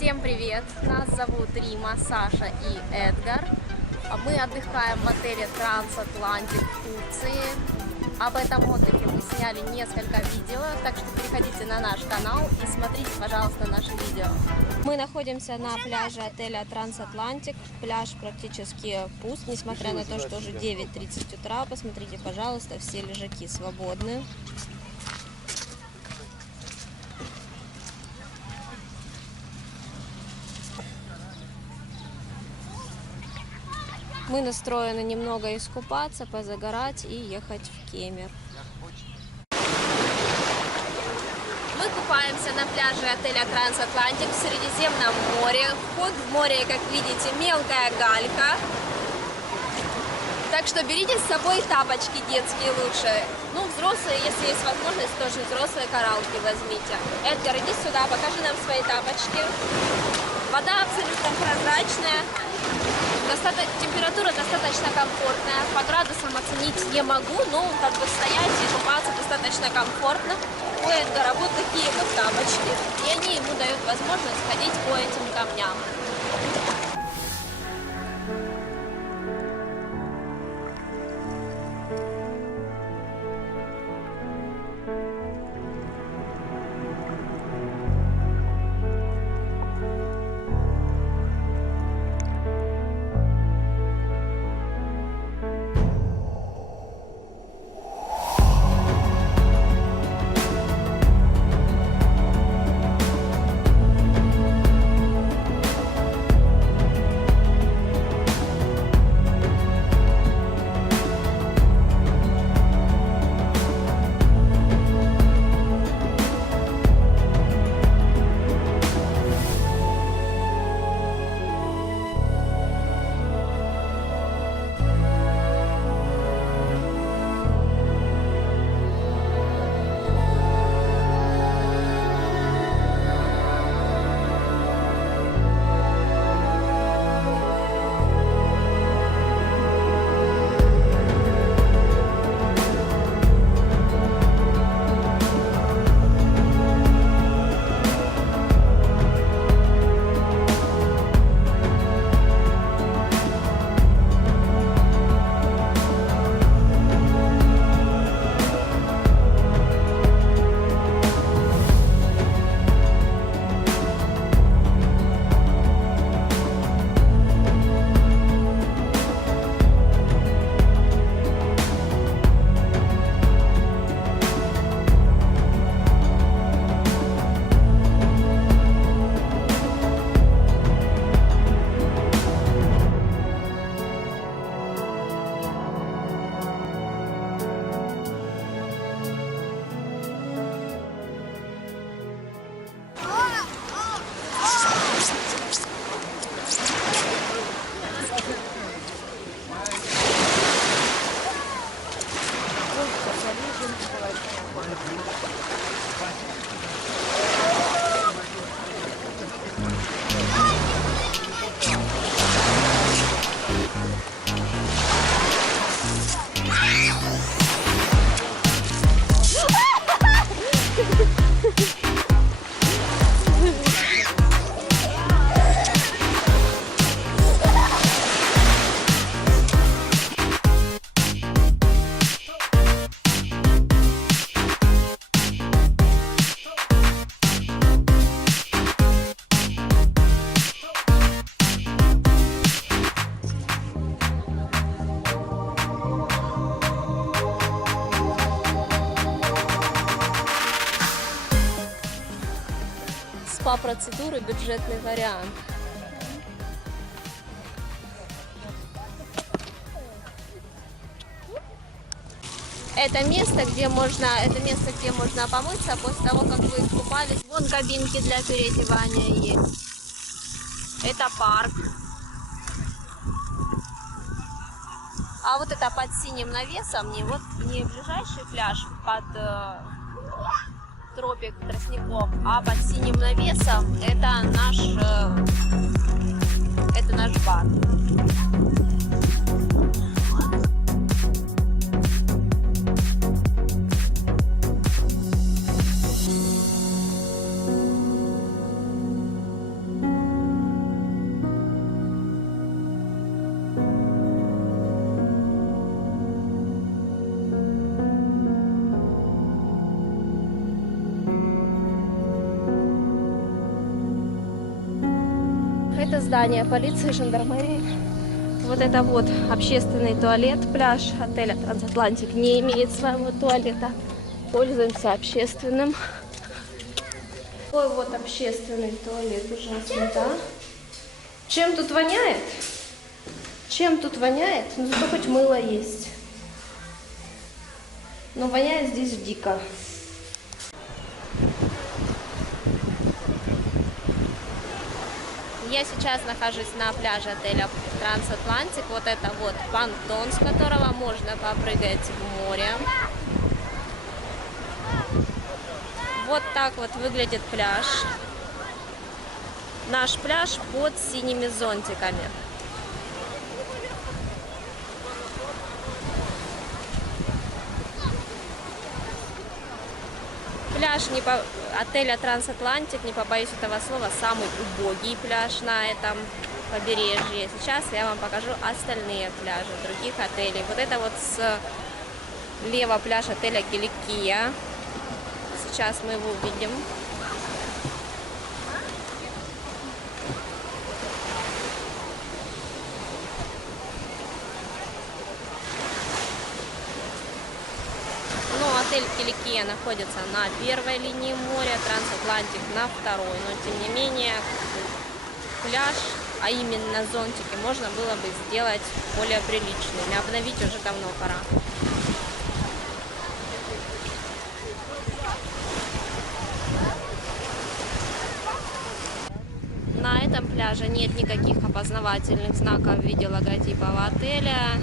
Всем привет! Нас зовут Рима, Саша и Эдгар. Мы отдыхаем в отеле Трансатлантик в Турции. Об этом отдыхе мы сняли несколько видео, так что переходите на наш канал и смотрите, пожалуйста, наши видео. Мы находимся на пляже отеля Трансатлантик. Пляж практически пуст, несмотря на то, что уже 9:30 утра. Посмотрите, пожалуйста, все лежаки свободны. Мы настроены немного искупаться, позагорать и ехать в Кемер. Мы купаемся на пляже отеля Трансатлантик в Средиземном море. Вход в море, как видите, мелкая галька. Так что берите с собой тапочки детские лучше. Ну, взрослые, если есть возможность, тоже взрослые кораллки возьмите. Эдгар, иди сюда, покажи нам свои тапочки. Вода абсолютно прозрачная. Температура достаточно комфортная. По градусам оценить не могу, но как бы стоять и купаться достаточно комфортно. У Эдгара вот такие вот тапочки, и они ему дают возможность ходить по этим камням. Спа-процедуры, бюджетный вариант. Это место, где можно помыться после того, как вы искупались. Вон кабинки для переодевания есть. Это парк. А вот это под синим навесом, не ближайший пляж под тропик тростников, а под синим навесом это наш бар. Это здание полиции, жандармерии. Вот это вот общественный туалет, пляж отеля Трансатлантик не имеет своего туалета. Пользуемся общественным. Ой, вот общественный туалет, ужасно, да? Чем тут воняет? Чем тут воняет? Ну, зато хоть мыло есть. Но воняет здесь дико. Я сейчас нахожусь на пляже отеля Трансатлантик. Вот это вот понтон, с которого можно попрыгать в море. Вот так вот выглядит пляж. Наш пляж под синими зонтиками. Пляж отеля Трансатлантик, не побоюсь этого слова, самый убогий пляж на этом побережье. Сейчас я вам покажу остальные пляжи других отелей. Вот это вот слева пляж отеля Киликия. Сейчас мы его увидим. Отель Киликия находится на первой линии моря, Трансатлантик на второй, но тем не менее пляж, а именно зонтики, можно было бы сделать более приличными, обновить уже давно пора. На этом пляже нет никаких опознавательных знаков в виде логотипов отеля,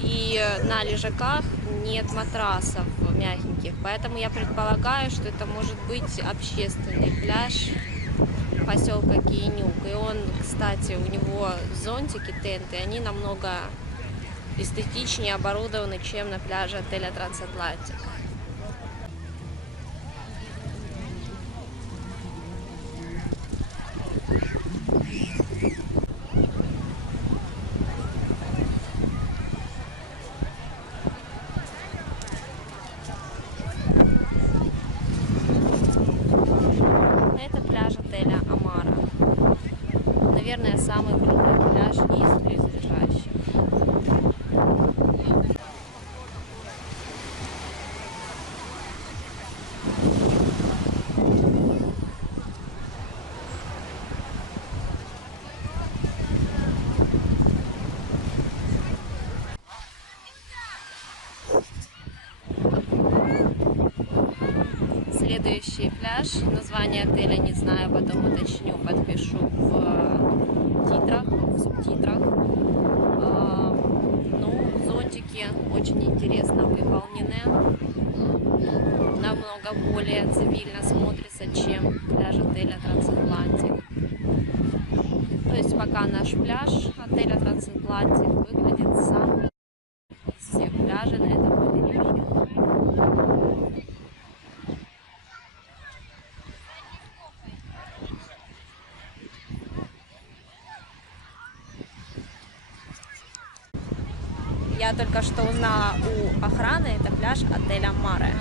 и на лежаках нет матрасов мягеньких, поэтому я предполагаю, что это может быть общественный пляж поселка Киенюк. И он, кстати, у него зонтики, тенты, они намного эстетичнее оборудованы, чем на пляже отеля Трансатлантик. Наверное, самый крутой пляж из близлежащих. Следующий пляж, название отеля не знаю, потом уточню, подпишу в субтитрах. Ну, зонтики очень интересно выполнены, намного более цивильно смотрится, чем пляж отеля Трансатлантик. То есть пока наш пляж отеля Трансатлантик выглядит сам из всех пляжей на этом побережье. Я только что узнала у охраны, это пляж отеля Маре.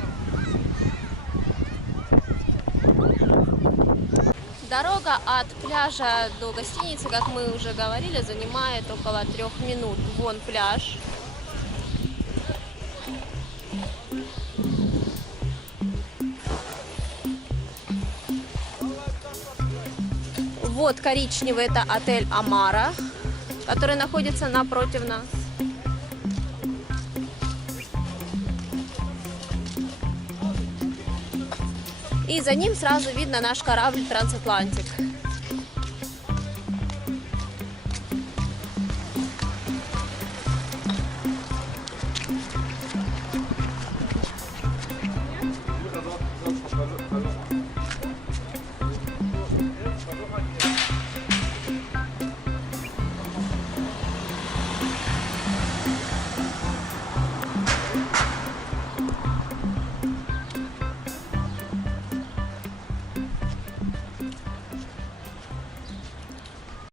Дорога от пляжа до гостиницы, как мы уже говорили, занимает около 3 минут. Вон пляж. Вот коричневый, это отель Амара, который находится напротив нас. И за ним сразу видно наш корабль Трансатлантик.